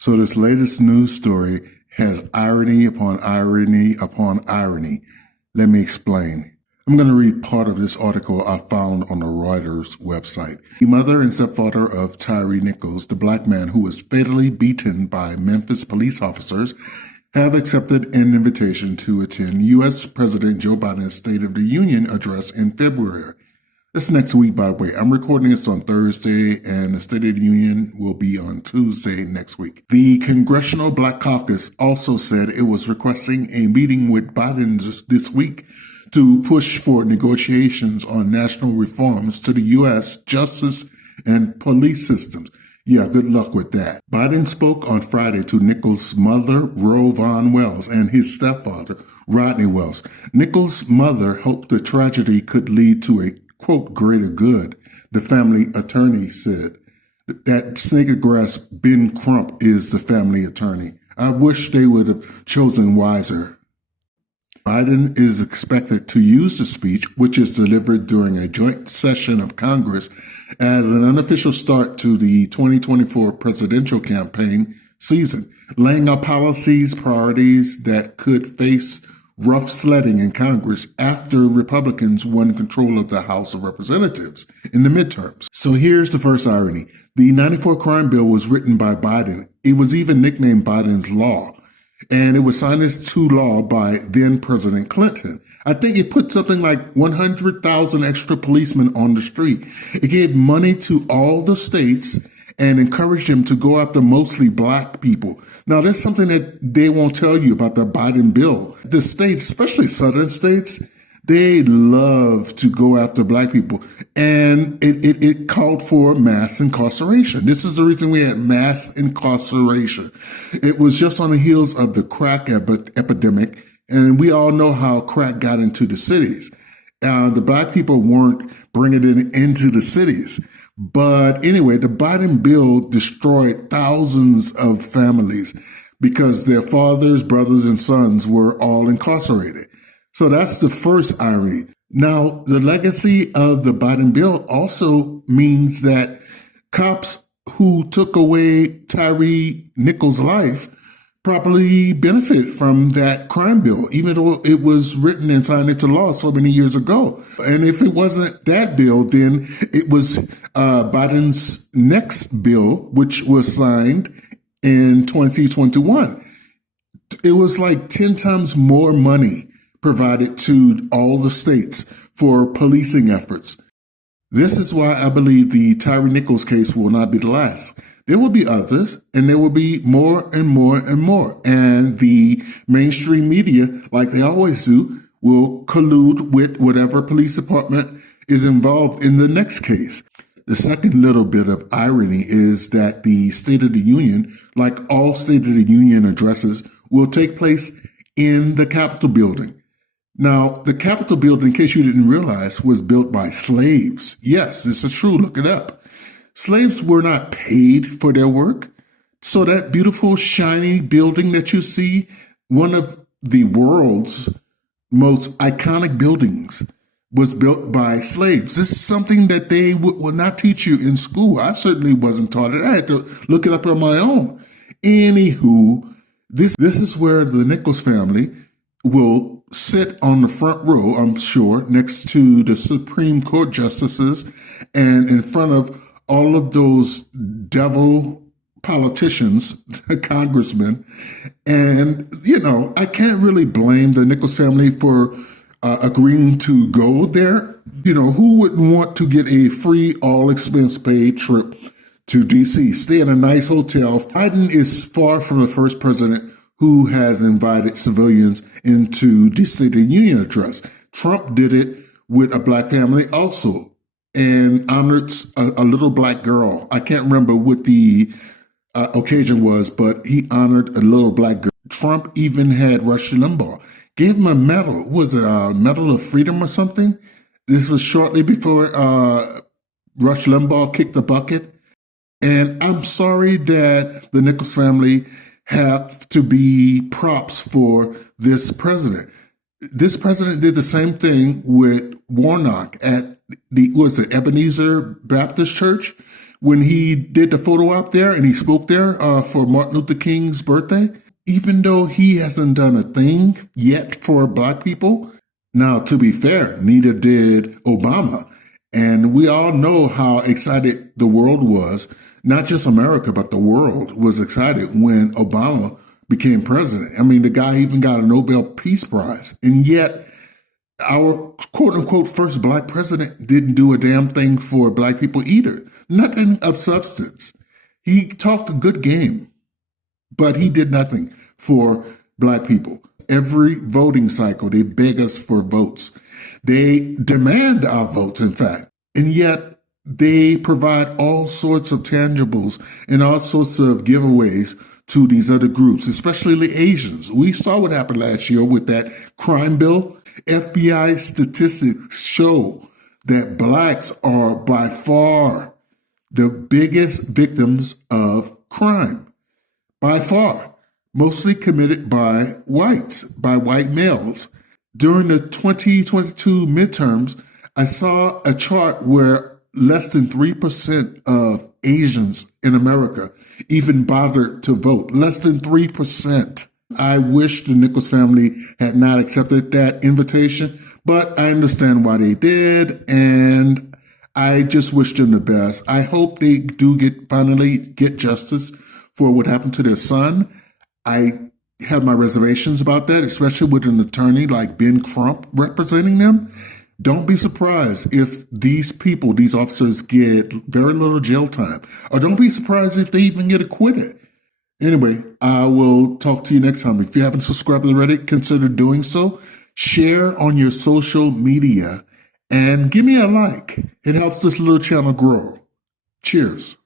So this latest news story has irony upon irony upon irony. Let me explain. I'm going to read part of this article I found on the Reuters website. The mother and stepfather of Tyre Nichols, the black man who was fatally beaten by Memphis police officers, have accepted an invitation to attend U.S. President Joe Biden's State of the Union address in February. That's next week, by the way. I'm recording this on Thursday, and the State of the Union will be on Tuesday next week. The Congressional Black Caucus also said it was requesting a meeting with Biden this week to push for negotiations on national reforms to the U.S. justice and police systems. Yeah, good luck with that. Biden spoke on Friday to Nichols' mother, Roe Von Wells, and his stepfather, Rodney Wells. Nichols' mother hoped the tragedy could lead to a quote, greater good, the family attorney said. That snake of grass, Ben Crump, is the family attorney. I wish they would have chosen wiser. Biden is expected to use the speech, which is delivered during a joint session of Congress, as an unofficial start to the 2024 presidential campaign season, laying out policies, priorities that could face rough sledding in Congress after Republicans won control of the House of Representatives in the midterms. So here's the first irony. The 94 crime bill was written by Biden. It was even nicknamed Biden's Law, and it was signed into law by then President Clinton. I think it put something like 100,000 extra policemen on the street. It gave money to all the states and encouraged them to go after mostly black people. Now, there's something that they won't tell you about the Biden bill. The states, especially southern states, they love to go after black people. And it called for mass incarceration. This is the reason we had mass incarceration. It was just on the heels of the crack epidemic. And we all know how crack got into the cities. The black people weren't bringing it into the cities. But anyway, the Biden bill destroyed thousands of families because their fathers, brothers, and sons were all incarcerated. So that's the first irony. Now, the legacy of the Biden bill also means that cops who took away Tyre Nichols' life probably benefit from that crime bill, even though it was written and signed into law so many years ago. And if it wasn't that bill, then it was Biden's next bill, which was signed in 2021. It was like 10 times more money provided to all the states for policing efforts. This is why I believe the Tyre Nichols case will not be the last. There will be others, and there will be more and more and more. And the mainstream media, like they always do, will collude with whatever police department is involved in the next case. The second little bit of irony is that the State of the Union, like all State of the Union addresses, will take place in the Capitol building. Now, the Capitol building, in case you didn't realize, was built by slaves. Yes, this is true. Look it up. Slaves were not paid for their work. So that beautiful, shiny building that you see, one of the world's most iconic buildings, was built by slaves. This is something that they would not teach you in school. I certainly wasn't taught it. I had to look it up on my own. Anywho, this is where the Nichols family will sit on the front row, I'm sure, next to the Supreme Court justices and in front of all of those devil politicians, congressmen. And, I can't really blame the Nichols family for agreeing to go there. Who wouldn't want to get a free, all expense paid trip to D.C., stay in a nice hotel? Biden is far from the first president who has invited civilians into the State of the Union address. Trump did it with a black family also, and honored a little black girl. I can't remember what the occasion was, but he honored a little black girl. Trump even had Rush Limbaugh, gave him a medal. Was it a Medal of Freedom or something? This was shortly before Rush Limbaugh kicked the bucket. And I'm sorry that the Nichols family have to be props for this president. This president did the same thing with Warnock at the Ebenezer Baptist Church, when he did the photo op there and he spoke there for Martin Luther King's birthday, even though he hasn't done a thing yet for Black people. Now, to be fair, neither did Obama. And we all know how excited the world was, not just America, but the world was excited when Obama became president. I mean, the guy even got a Nobel Peace Prize. And yet, our quote unquote first Black president didn't do a damn thing for Black people either. Nothing of substance. He talked a good game, but he did nothing for Black people. Every voting cycle, they beg us for votes. They demand our votes, in fact. And yet they provide all sorts of tangibles and all sorts of giveaways to these other groups, especially the Asians. We saw what happened last year with that crime bill. FBI statistics show that Blacks are by far the biggest victims of crime. By far. Mostly committed by whites, by white males. During the 2022 midterms, I saw a chart where less than 3% of Asians in America even bothered to vote. Less than 3%. I wish the Nichols family had not accepted that invitation, but I understand why they did, and I just wish them the best. I hope they do finally get justice for what happened to their son. I have my reservations about that, especially with an attorney like Ben Crump representing them. Don't be surprised if these people, these officers, get very little jail time. Or don't be surprised if they even get acquitted. Anyway, I will talk to you next time. If you haven't subscribed already, consider doing so. Share on your social media and give me a like. It helps this little channel grow. Cheers.